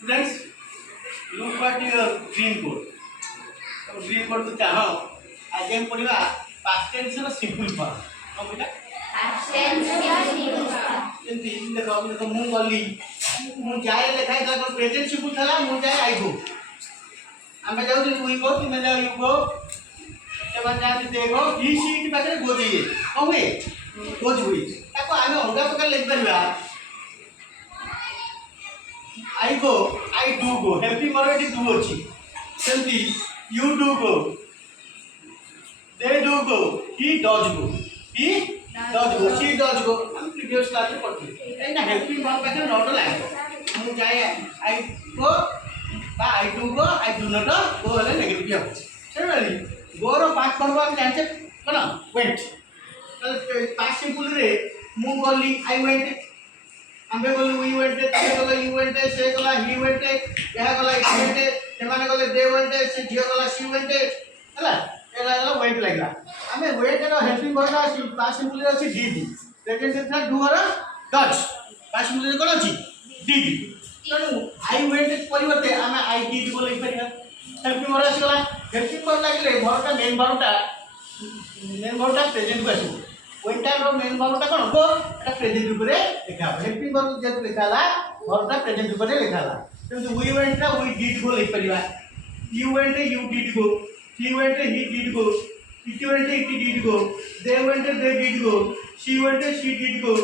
Students, look at your green board. तो green board को चाहो आज हम पढ़िबा past tense रो simple form. कौन बेटा? past tense या simple form. जंती देखो मु गली मु जाए लिखाई तो प्रेजेंट सिंपल थला मु जाए आई गो. आमे जाऊ वी गो तुम जाओ यू गो. सेवन जाते देखो ही शीट पाखे गो दिए. कौन हुए? गोज हुई. ताको आमे अलगा प्रकार लिख परबा. I go, I do go. Helping verb it do अच्छी. सेमती you do go, they do go, he does go, he does go, she does go. हम previous class में पढ़ते हैं. ये ना helping verb का क्या not लाए. हम चाहे I go, बा I do go, I do not go वाले negative है. चलो वाली go रो past verb आप जानते हो ना? Went. कल past simple रे मु गली I went. आंबे गली वी वेंटे ते गला यू वेंटे से गला ही वेंटे यह गला इट वेंटे सेमाने गले दे वेंटे से झियो गला सी वेंटे हला एला गला वेंट लागला आमे वेंट रो हेल्पिंग वर्ब ना पास्ट सिंपल रे अछि डीडी सेकंड से ना डू और डज पास्ट सिंपल रे कोन अछि डीडी तनु आई वेंट परिवर्ते आमे आई डिड को लिख परिबा हेल्पिंग वर्ब अछि गला हेल्पिंग वर्ब लागले वर्ब का मेन वर्ब ता प्रेजेंट को आसी वेंटर रो मेन वर्ब ता कोन को एटा प्रेजेंट ऊपर लिखा हेल्पिंग वर्ब जे लिखाला वर्ब ता प्रेजेंट ऊपर लिखाला तो वी वेंट ना वी डिड गो लिख परिबा you went you did go he went he did go it went it did go they went they did go she went she did go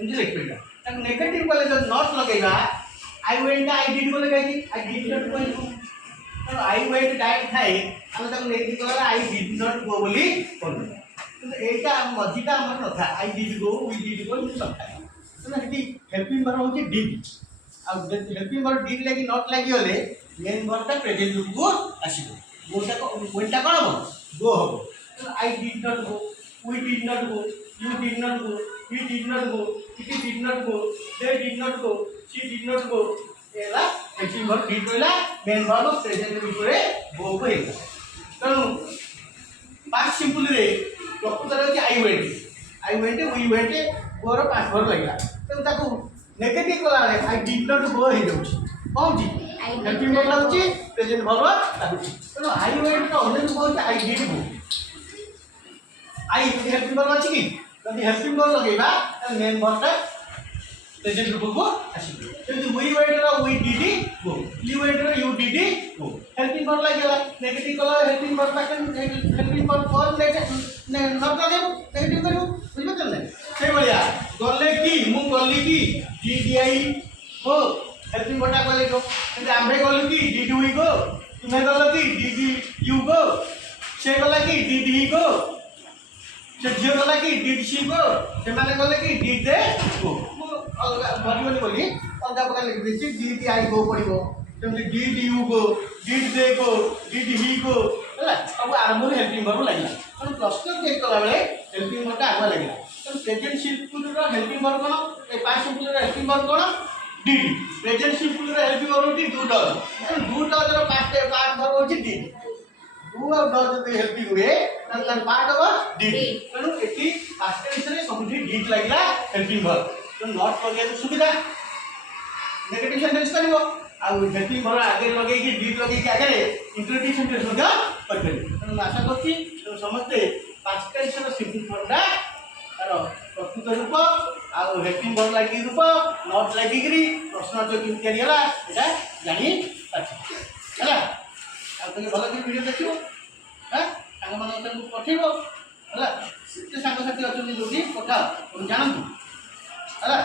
एंज लिख परिबा तक नेगेटिव वाले जो not लगेगा आई वेंट आई डिड गो लगाई आई did not गो तो I went direct थाए हम तक नेगेटिव वाला आई डिड नॉट गो बोली बोल एटा मजीटा हमर न था I did go we did go इन सब था तो हेटी हेल्पिंग वर्ब होची डिड आ हेल्पिंग वर्ब डिड लागी नॉट लागी होले मेन वर्ब ता प्रेजेंट रूप को आसीबो गोटा को वेंटा कोन हो गो हो तो I did not go we did not go you did not go he did not go it did not go they did not go she did not go एला helping verb did होइला main verb present रूप रे गो को हेला तनु past simple रे प्रकृत I went we went गोर पास verb लागला तो ताको नेगेटिव कला रे आई डिड नॉट गो हे जाउची कोन जी हेल्पिंग वर्ब लाउची प्रेजेंट वर्ब लाउची तो आई वेंट तो ओनली बोल I did go I helping verb अछि की जदी हेल्पिंग वर्ब लगेबा त मेन वर्ब ता प्रेजेंट रूप को आसी जदी वी वेंट रो we did go you went रो you did go helping verb लागला नेगेटिव कला हेल्पिंग वर्ब ता हेल्पिंग वर्ब फॉर्म लेके नॉट लगे नेगेटिव करू बुझबे चलले से बलिया गले की मु गली की डीडीआई हो हेल्पिंग वर्ब ता गले को 근데 आंबे गली की डिड वी गो तुमे गलो की डिड यू गो से गला की डिड ही गो से झियो गला की डिड शी गो से माने गले की डिड दे गो अलगा भरिबोली बोली अलगा प्रकार लिख देछि डीडीआई गो पड़िबो जेमति did you go did they go did he go हला अब आरंभ हेल्पिंग वर्ब लागला तो प्रश्न चेक कला बेले हेल्पिंग वर्ब आगवा लागला तो प्रेजेंट सिंपल रो हेल्पिंग वर्ब कोन ए पास्ट सिंपल रो हेल्पिंग वर्ब कोन डिड प्रेजेंट सिंपल रो हेल्पिंग वर्ब होती डू डज रो पास्ट वर्ब होती डिड डू और डज दे हेल्पिंग हुए तन पार्ट ऑफ डिड तनु एटी पास्ट टेंस रे सबुठी डिड लागला हेल्पिंग वर्ब तो नॉट करिया तो सुविधा नेगेटिव सेंटेंस करिवो आ हेल्पिंग वर्ब आगे लगे कि डिड लगे कि आगे इंट्रोडक्शन सेंटेंस होगा करबे तो आशा करछि तो समझते पास्ट टेंस रो सिंपल फॉर्म दा आरो प्रकृत रूप आ हेल्पिंग वर्ब लागी रूप नॉट लागी करी प्रश्न जो किन करियला एटा जानि पाछि हला आ तने भलो कि वीडियो देखियो हां संग मन को पठेबो हला से संग साथी अछन जोडी पठा हम जानू हला